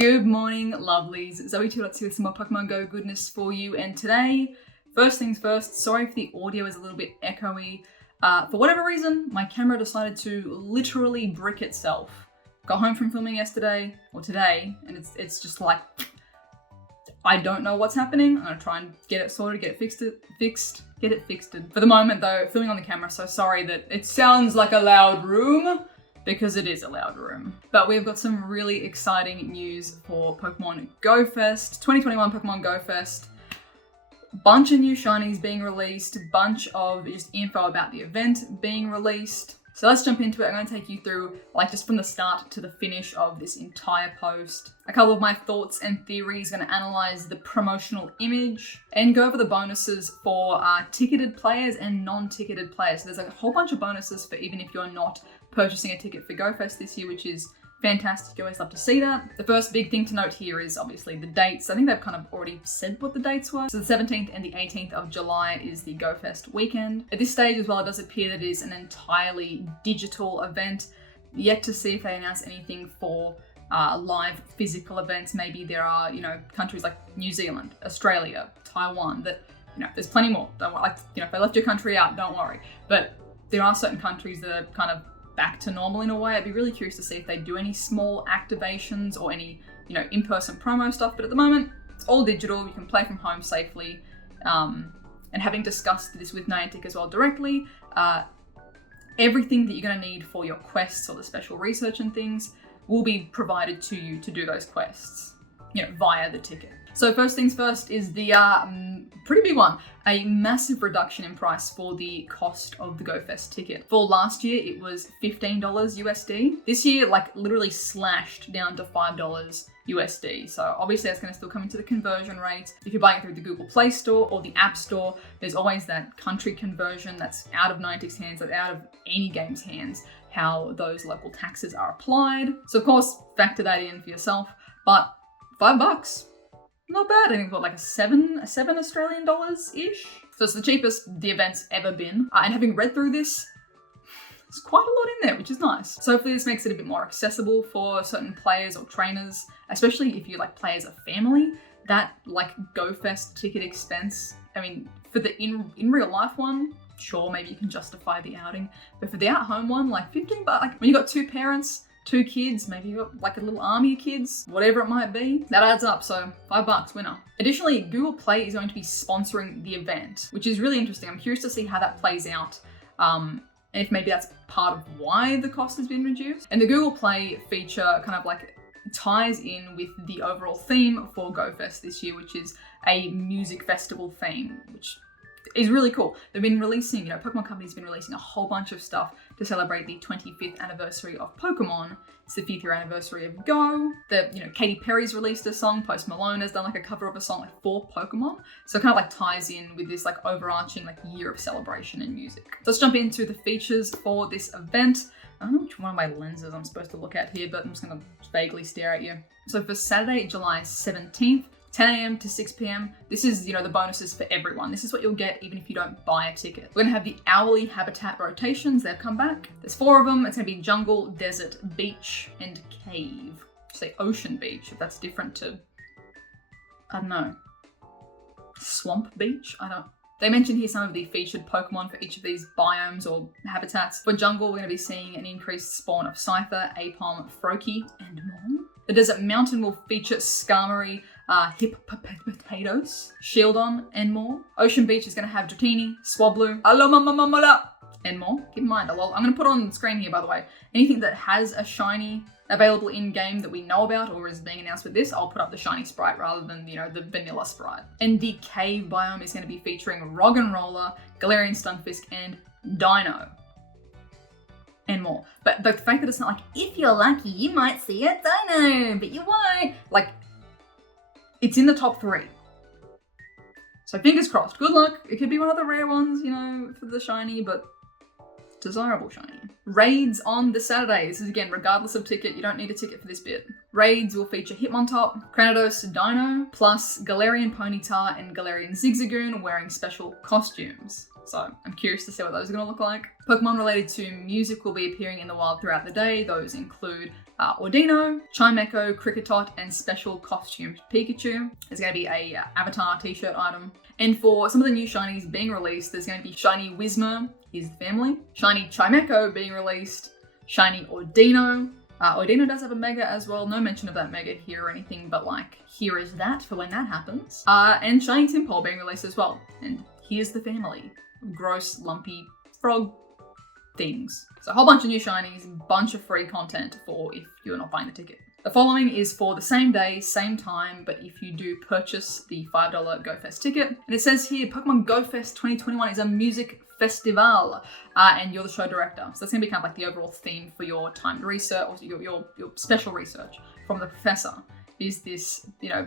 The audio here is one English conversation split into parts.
Good morning, lovelies. ZoëTwoDots here with some more Pokemon Go goodness for you. And today, first things first, sorry if the audio is a little bit echoey. For whatever reason, my camera decided to literally brick itself. Got home from filming yesterday, or today, and it's just like, I don't know what's happening. I'm gonna try and get it sorted, get it fixed. For the moment though, filming on the camera, so sorry that it sounds like a loud room, because it is a loud room. But we've got some really exciting news for Pokemon Go Fest, 2021 Pokemon Go Fest. Bunch of new shinies being released, bunch of just info about the event being released. So let's jump into it. I'm going to take you through, like, just from the start to the finish of this entire post. A couple of my thoughts and theories, going to analyze the promotional image and go over the bonuses for ticketed players and non-ticketed players. So there's a whole bunch of bonuses for even if you're not purchasing a ticket for Go Fest this year, which is fantastic. You always love to see that. The first big thing to note here is obviously the dates. I think they've kind of already said what the dates were. So the 17th and the 18th of July is the Go Fest weekend. At this stage as well, it does appear that it is an entirely digital event. Yet to see if they announce anything for live physical events. Maybe there are, countries like New Zealand, Australia, Taiwan, that, there's plenty more. Don't worry, if they left your country out, don't worry. But there are certain countries that are kind of back to normal in a way. I'd be really curious to see if they do any small activations or any, in-person promo stuff. But at the moment, it's all digital. You can play from home safely. And having discussed this with Niantic as well directly, everything that you're going to need for your quests or the special research and things will be provided to you to do those quests, via the ticket. So first things first is the pretty big one, a massive reduction in price for the cost of the Go Fest ticket. For last year, it was $15 USD. This year, literally slashed down to $5 USD. So obviously that's going to still come into the conversion rate. If you're buying it through the Google Play Store or the App Store, there's always that country conversion that's out of Niantic's hands, that's out of any game's hands, how those local taxes are applied. So of course, factor that in for yourself, but $5. Not bad. I think it's what, seven Australian dollars-ish? So it's the cheapest the event's ever been. And having read through this, there's quite a lot in there, which is nice. So hopefully this makes it a bit more accessible for certain players or trainers, especially if you play as a family. That Go Fest ticket expense, I mean, for the in real life one, sure, maybe you can justify the outing. But for the at-home one, $15, when you got two parents, two kids, maybe you got a little army of kids, whatever it might be, that adds up. So $5, winner. Additionally, Google Play is going to be sponsoring the event, which is really interesting. I'm curious to see how that plays out. And if maybe that's part of why the cost has been reduced. And the Google Play feature kind of ties in with the overall theme for Go Fest this year, which is a music festival theme, which is really cool. They've been releasing, Pokemon Company's been releasing a whole bunch of stuff to celebrate the 25th anniversary of Pokemon. It's the 5th year anniversary of Go. Katy Perry's released a song. Post Malone has done a cover of a song for Pokemon. So it kind of ties in with this overarching year of celebration and music. So let's jump into the features for this event. I don't know which one of my lenses I'm supposed to look at here, but I'm just gonna vaguely stare at you. So for Saturday, July 17th, 10 a.m. to 6 p.m. This is, the bonuses for everyone. This is what you'll get even if you don't buy a ticket. We're gonna have the hourly habitat rotations. They've come back. There's 4 of them. It's gonna be jungle, desert, beach, and cave. Say ocean beach, if that's different to, I don't know, swamp beach? They mentioned here some of the featured Pokemon for each of these biomes or habitats. For jungle, we're gonna be seeing an increased spawn of Scyther, Aipom, Froakie, and more. The desert mountain will feature Skarmory, Hippopotas, Shieldon, and more. Ocean beach is going to have Dratini, Swablu, Alomomola, and more. Keep in mind, I'm going to put on the screen here, by the way, anything that has a shiny available in-game that we know about or is being announced with this, I'll put up the shiny sprite rather than, the vanilla sprite. And the cave biome is going to be featuring Roggenrola, Galarian Stunfisk, and Deino. And more. But the fact that it's not if you're lucky, you might see a Deino, but you won't. It's in the top 3. So fingers crossed. Good luck. It could be one of the rare ones, for the shiny, but desirable shiny. Raids on the Saturday. This is again, regardless of ticket. You don't need a ticket for this bit. Raids will feature Hitmontop, Cranidos, Deino, plus Galarian Ponyta and Galarian Zigzagoon wearing special costumes. So I'm curious to see what those are going to look like. Pokemon related to music will be appearing in the wild throughout the day. Those include Deino, Chimecho, Kricketot, and special costumed Pikachu. There's going to be a avatar t-shirt item. And for some of the new shinies being released, there's going to be Shiny Whismur, here's the family. Shiny Chimecho being released. Shiny Deino. Deino does have a Mega as well. No mention of that Mega here or anything, but like, here is that for when that happens. And Shiny Timpole being released as well. And here's the family. Gross, lumpy frog things. So a whole bunch of new shinies, bunch of free content for if you're not buying the ticket. The following is for the same day, same time, but if you do purchase the $5 Go Fest ticket. And it says here, Pokemon Go Fest 2021 is a music festival, and you're the show director. So that's gonna be kind of like the overall theme for your timed research, or your special research from the professor, is this, you know,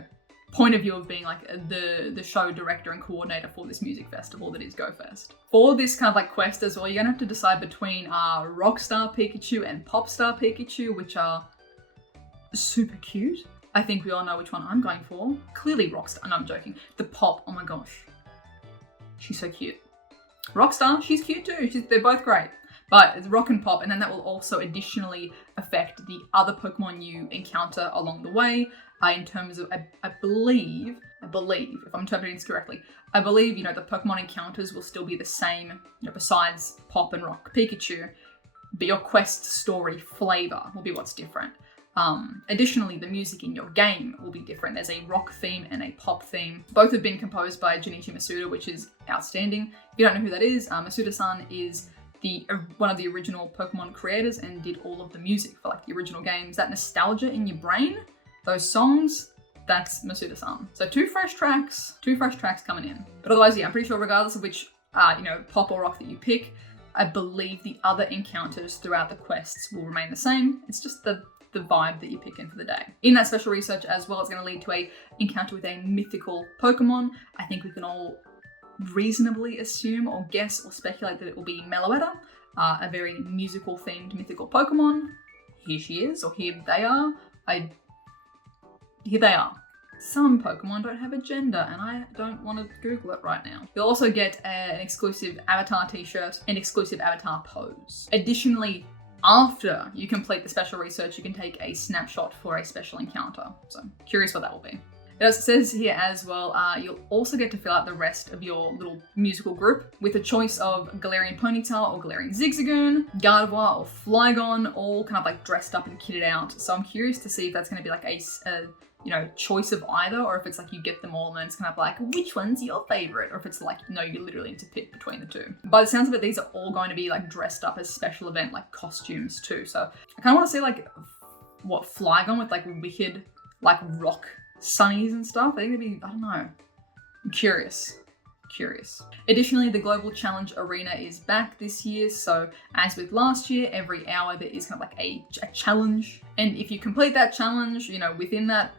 point of view of being like the show director and coordinator for this music festival that is Go Fest. For this kind of like quest as well, you're gonna have to decide between Rockstar Pikachu and Popstar Pikachu, which are super cute. I think we all know which one I'm going for. Clearly Rockstar, no, I'm joking. The Pop, oh my gosh. She's so cute. Rockstar, she's cute too. They're both great. But it's Rock and Pop, and then that will also additionally affect the other Pokemon you encounter along the way. In terms of, I believe, if I'm interpreting this correctly, I believe, you know, the Pokemon encounters will still be the same, you know, besides Pop and Rock Pikachu, but your quest story flavor will be what's different. Additionally, the music in your game will be different. There's a rock theme and a pop theme. Both have been composed by Junichi Masuda, which is outstanding. If you don't know who that is, Masuda-san is one of the original Pokemon creators and did all of the music for like the original games. That nostalgia in your brain, those songs, that's Masuda-san. So two fresh tracks coming in. But otherwise, yeah, I'm pretty sure regardless of which, you know, Pop or Rock that you pick, I believe the other encounters throughout the quests will remain the same. It's just the vibe that you pick in for the day. In that special research as well, it's going to lead to a encounter with a mythical Pokemon. I think we can all reasonably assume or guess or speculate that it will be Meloetta, a very musical themed mythical Pokemon. Here she is, or here they are. Here they are. Some Pokemon don't have a gender, and I don't want to Google it right now. You'll also get an exclusive avatar t-shirt and exclusive avatar pose. Additionally, after you complete the special research, you can take a snapshot for a special encounter. So curious what that will be. It says here as well, you'll also get to fill out the rest of your little musical group with a choice of Galarian Ponyta or Galarian Zigzagoon, Gardevoir or Flygon, all kind of like dressed up and kitted out. So I'm curious to see if that's going to be like a you know, choice of either, or if it's like you get them all and then it's kind of like, which one's your favorite? Or if it's like, no, you literally need to pick between the two. By the sounds of it, these are all going to be like dressed up as special event, like costumes too. So I kind of want to see like, what, Flygon with like wicked, like rock sunnies and stuff. I think it'd be, I don't know. I'm curious. Additionally, the Global Challenge Arena is back this year. So as with last year, every hour there is kind of like a challenge. And if you complete that challenge, you know, within that,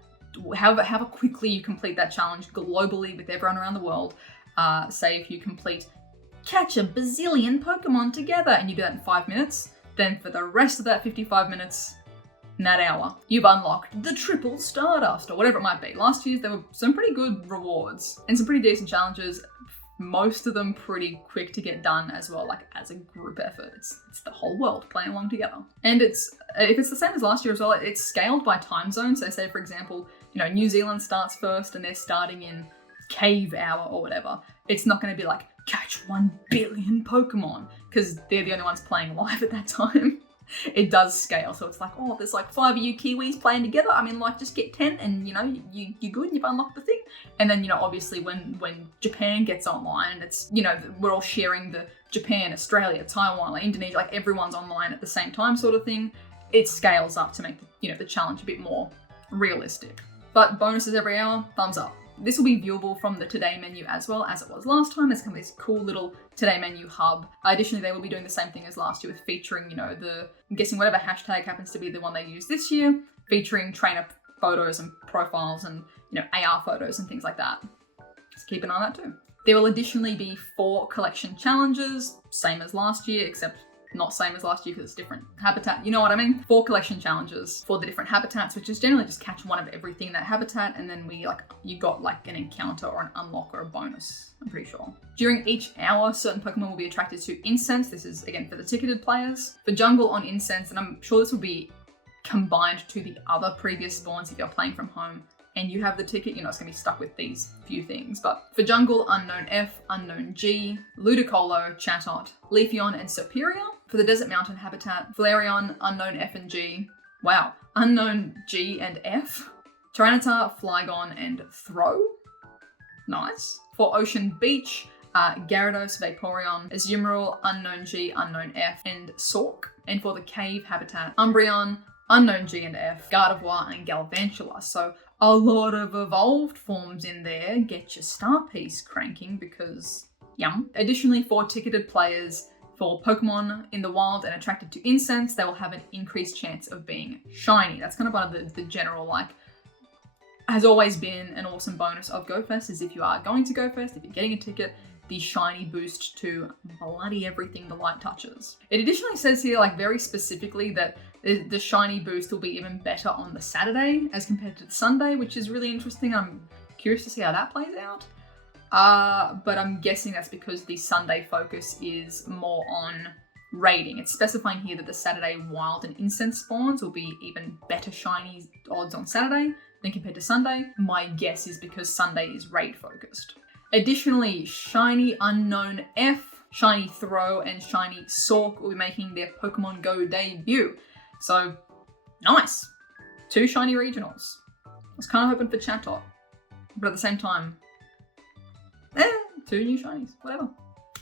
however quickly you complete that challenge globally with everyone around the world, say if you complete catch a bazillion Pokemon together and you do that in 5 minutes, then for the rest of that 55 minutes, in that hour, you've unlocked the triple Stardust or whatever it might be. Last year, there were some pretty good rewards and some pretty decent challenges. Most of them pretty quick to get done as well, like as a group effort. It's the whole world playing along together. And if it's the same as last year as well, it's scaled by time zone. So say for example, you know, New Zealand starts first and they're starting in cave hour or whatever. It's not going to be like catch 1 billion Pokemon because they're the only ones playing live at that time. It does scale, so it's like, oh, there's like 5 of you Kiwis playing together. I mean, like, just get 10 and, you know, you're good, you've unlocked the thing. And then, you know, obviously when Japan gets online and it's, you know, we're all sharing the Japan, Australia, Taiwan, like Indonesia, like everyone's online at the same time sort of thing, it scales up to make, you know, the challenge a bit more realistic. But bonuses every hour, thumbs up. This will be viewable from the Today menu as well as it was last time. It's kind of this cool little Today menu hub. Additionally, they will be doing the same thing as last year with featuring, you know, I'm guessing whatever hashtag happens to be the one they use this year, featuring trainer photos and profiles and, you know, AR photos and things like that. Just keep an eye on that too. There will additionally be 4 collection challenges, same as last year, except not same as last year because it's different habitat. You know what I mean? 4 collection challenges for the different habitats, which is generally just catch one of everything in that habitat, and then you got like an encounter or an unlock or a bonus, I'm pretty sure. During each hour, certain Pokemon will be attracted to incense. This is again for the ticketed players. For jungle on incense, and I'm sure this will be combined to the other previous spawns if you're playing from home and you have the ticket, you're not going to be stuck with these few things. But for Jungle, Unknown F, Unknown G, Ludicolo, Chatot, Leafeon, and Superior. For the Desert Mountain habitat, Flareon, Unknown F and G. Wow, Unknown G and F. Tyranitar, Flygon, and Throw. Nice. For Ocean Beach, Gyarados, Vaporeon, Azumarill, Unknown G, Unknown F, and Sork. And for the Cave habitat, Umbreon, Unknown G and F, Gardevoir, and Galvantula. So a lot of evolved forms in there. Get your star piece cranking because yum. Additionally, for ticketed players, for Pokemon in the wild and attracted to incense, they will have an increased chance of being shiny. That's kind of one of the general, like, has always been an awesome bonus of GoFest is if you are going to GoFest, if you're getting a ticket, the shiny boost to bloody everything the light touches. It additionally says here, like, very specifically that the shiny boost will be even better on the Saturday as compared to the Sunday, which is really interesting. I'm curious to see how that plays out. But I'm guessing that's because the Sunday focus is more on raiding. It's specifying here that the Saturday wild and incense spawns will be even better shiny odds on Saturday than compared to Sunday. My guess is because Sunday is raid focused. Additionally, Shiny Unknown F, Shiny Throw, and Shiny Sork will be making their Pokemon GO debut. So, nice. 2 shiny regionals. I was kind of hoping for Chatot, but at the same time, 2 new shinies, whatever.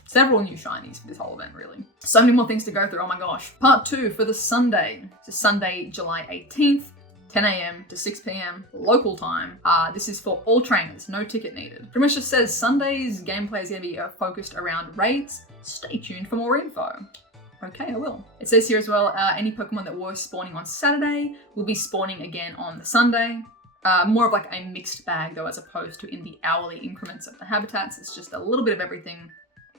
Several new shinies for this whole event, really. So many more things to go through, oh my gosh. Part 2 for the Sunday. So Sunday, July 18th, 10 a.m. to 6 p.m. local time. This is for all trainers, no ticket needed. Pretty much just says Sunday's gameplay is going to be focused around raids. Stay tuned for more info. Okay, I will. It says here as well, any Pokemon that were spawning on Saturday will be spawning again on the Sunday. More of like a mixed bag though, as opposed to in the hourly increments of the habitats. It's just a little bit of everything.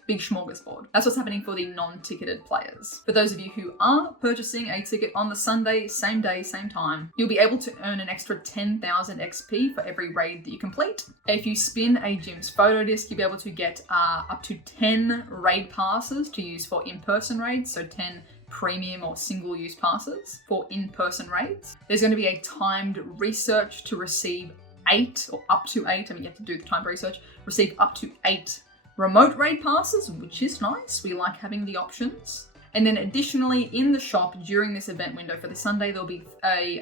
Big smorgasbord. That's what's happening for the non-ticketed players. For those of you who are purchasing a ticket on the Sunday, same day, same time, you'll be able to earn an extra 10,000 XP for every raid that you complete. If you spin a gym's photo disc, you'll be able to get up to 10 raid passes to use for in-person raids, so 10 premium or single-use passes for in-person raids. There's going to be a timed research to receive 8, or up to 8, I mean you have to do the timed research, receive up to 8 remote raid passes, which is nice. We like having the options. And then additionally in the shop during this event window for the Sunday, there'll be a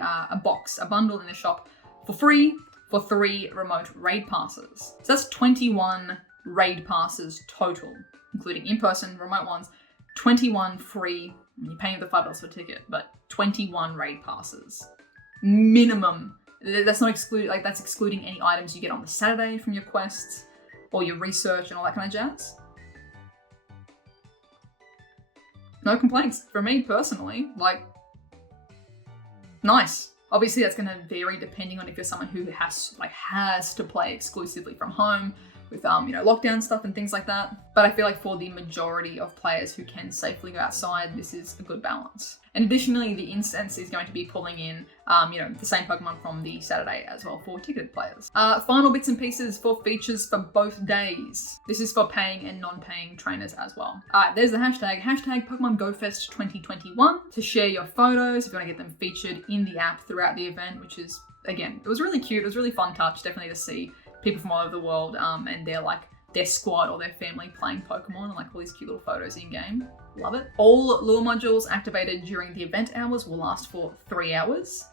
bundle in the shop for free for 3 remote raid passes. So that's 21 raid passes total, including in-person, remote ones, 21 free, you're paying the $5 for a ticket, but 21 raid passes. Minimum. That's not that's excluding any items you get on the Saturday from your quests, or your research and all that kind of jazz. No complaints from me personally, like, nice. Obviously that's gonna vary depending on if you're someone who has to play exclusively from home with lockdown stuff and things like that. But I feel like for the majority of players who can safely go outside, this is a good balance. And additionally, the incense is going to be pulling in, the same Pokemon from the Saturday as well for ticketed players. Final bits and pieces for features for both days. This is for paying and non-paying trainers as well. There's the hashtag Pokemon GoFest 2021 to share your photos if you want to get them featured in the app throughout the event, which is, again, it was really cute. It was a really fun touch, definitely to see people from all over the world and their squad or their family playing Pokemon and all these cute little photos in game. Love it. All lure modules activated during the event hours will last for 3 hours.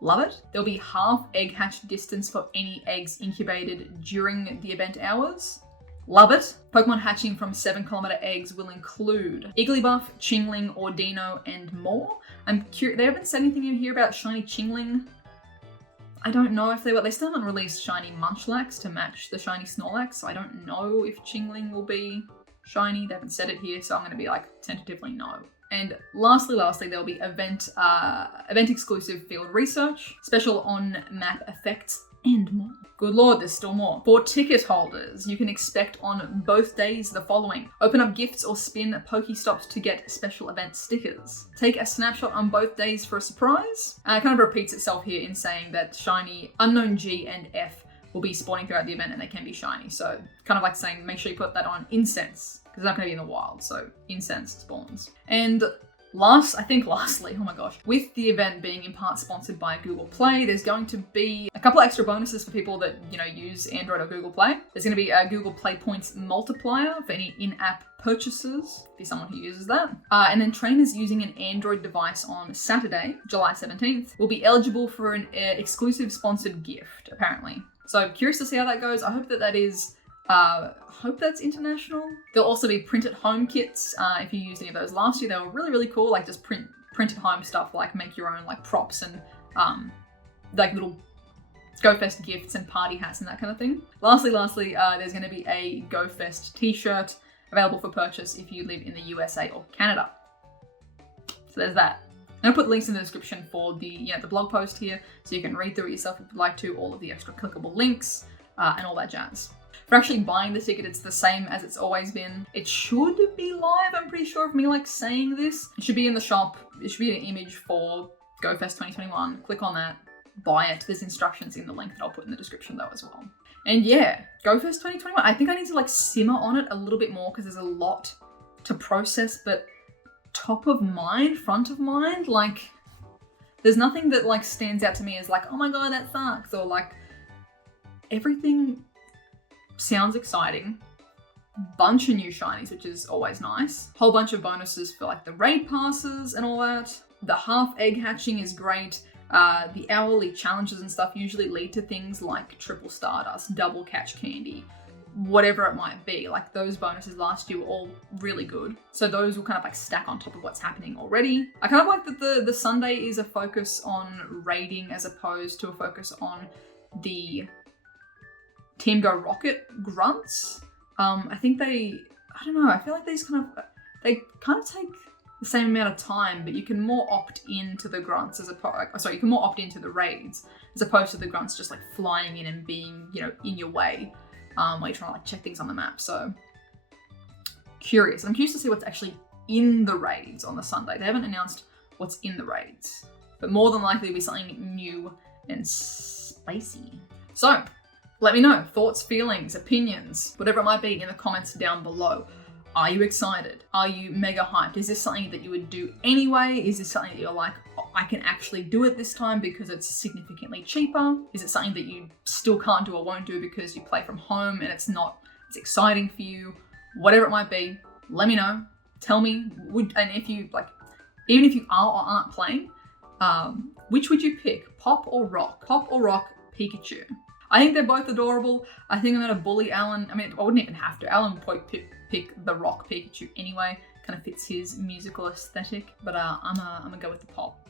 Love it. There'll be half egg hatch distance for any eggs incubated during the event hours. Love it. Pokemon hatching from 7-kilometer eggs will include Igglybuff, Chingling, or Deino, and more. I'm curious, they haven't said anything in here about shiny Chingling. I don't know if they still haven't released shiny Munchlax to match the shiny Snorlax, so I don't know if Chingling will be shiny. They haven't said it here, so I'm going to be tentatively no. And lastly, there'll be event exclusive field research, special on-map effects, and more. Good lord, there's still more. For ticket holders, you can expect on both days the following. Open up gifts or spin Pokestops to get special event stickers. Take a snapshot on both days for a surprise. It kind of repeats itself here in saying that shiny Unknown G and F will be spawning throughout the event and they can be shiny. So kind of like saying, make sure you put that on incense, because it's not going to be in the wild, so incense spawns. And Lastly, oh my gosh, with the event being in part sponsored by Google Play, there's going to be a couple of extra bonuses for people that, use Android or Google Play. There's going to be a Google Play Points multiplier for any in-app purchases, if you're someone who uses that. And then trainers using an Android device on Saturday, July 17th, will be eligible for an exclusive sponsored gift, apparently. So curious to see how that goes. I hope that is, hope that's international. There'll also be print at home kits. If you used any of those last year, they were really, really cool. Like just print at home stuff, like make your own like props and like little GoFest gifts and party hats and that kind of thing. Lastly, there's going to be a GoFest t-shirt available for purchase if you live in the USA or Canada. So there's that. And I'll put links in the description for the blog post here, so you can read through it yourself if you'd like to, all of the extra clickable links and all that jazz. For actually buying the ticket, it's the same as it's always been. It should be live, I'm pretty sure, of me like saying this. It should be in the shop. It should be an image for GoFest 2021. Click on that, buy it. There's instructions in the link that I'll put in the description though as well. And yeah, GoFest 2021. I think I need to like simmer on it a little bit more because there's a lot to process, but top of mind, front of mind, like there's nothing that like stands out to me as like, oh my god, that sucks, or like everything sounds exciting. Bunch of new shinies, which is always nice. Whole bunch of bonuses for like the raid passes and all that. The half egg hatching is great. The hourly challenges and stuff usually lead to things like triple stardust, double catch candy, whatever it might be. Like those bonuses last year were all really good. So those will kind of like stack on top of what's happening already. I kind of like that the Sunday is a focus on raiding as opposed to a focus on the Team Go Rocket grunts. I think I don't know, I feel like they kind of take the same amount of time, but you can more opt into the grunts as opposed, you can more opt into the raids as opposed to the grunts just like flying in and being, in your way while you're trying to like check things on the map. So curious. I'm curious to see what's actually in the raids on the Sunday. They haven't announced what's in the raids, but more than likely it'll be something new and spicy. So let me know thoughts, feelings, opinions, whatever it might be in the comments down below. Are you excited? Are you mega hyped? Is this something that you would do anyway? Is this something that you're like, oh, I can actually do it this time because it's significantly cheaper? Is it something that you still can't do or won't do because you play from home and it's exciting for you? Whatever it might be, let me know. Tell me, and if you like, even if you are or aren't playing, which would you pick? Pop or Rock? Pop or Rock Pikachu? I think they're both adorable. I think I'm gonna bully Alan. I mean, I wouldn't even have to. Alan would probably pick the Rock Pikachu anyway. Kind of fits his musical aesthetic. But I'm gonna go with the Pop.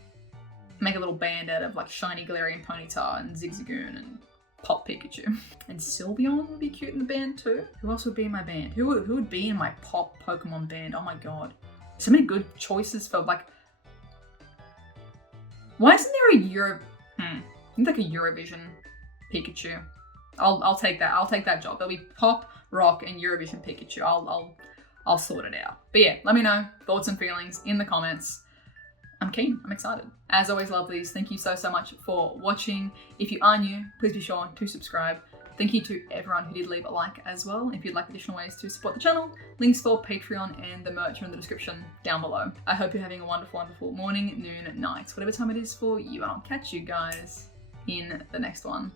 Make a little band out of like shiny Galarian Ponyta and Zigzagoon and Pop Pikachu. And Sylveon would be cute in the band too. Who else would be in my band? Who would be in my Pop Pokemon band? Oh my god. So many good choices for like... Why isn't there a I think like a Eurovision Pikachu. I'll take that. I'll take that job. There'll be Pop, Rock, and Eurovision Pikachu. I'll sort it out. But yeah, let me know thoughts and feelings in the comments. I'm keen. I'm excited. As always, lovelies, thank you so much for watching. If you are new, please be sure to subscribe. Thank you to everyone who did leave a like as well. If you'd like additional ways to support the channel, links for Patreon and the merch are in the description down below. I hope you're having a wonderful, wonderful morning, noon, night, whatever time it is for you, and I'll catch you guys in the next one.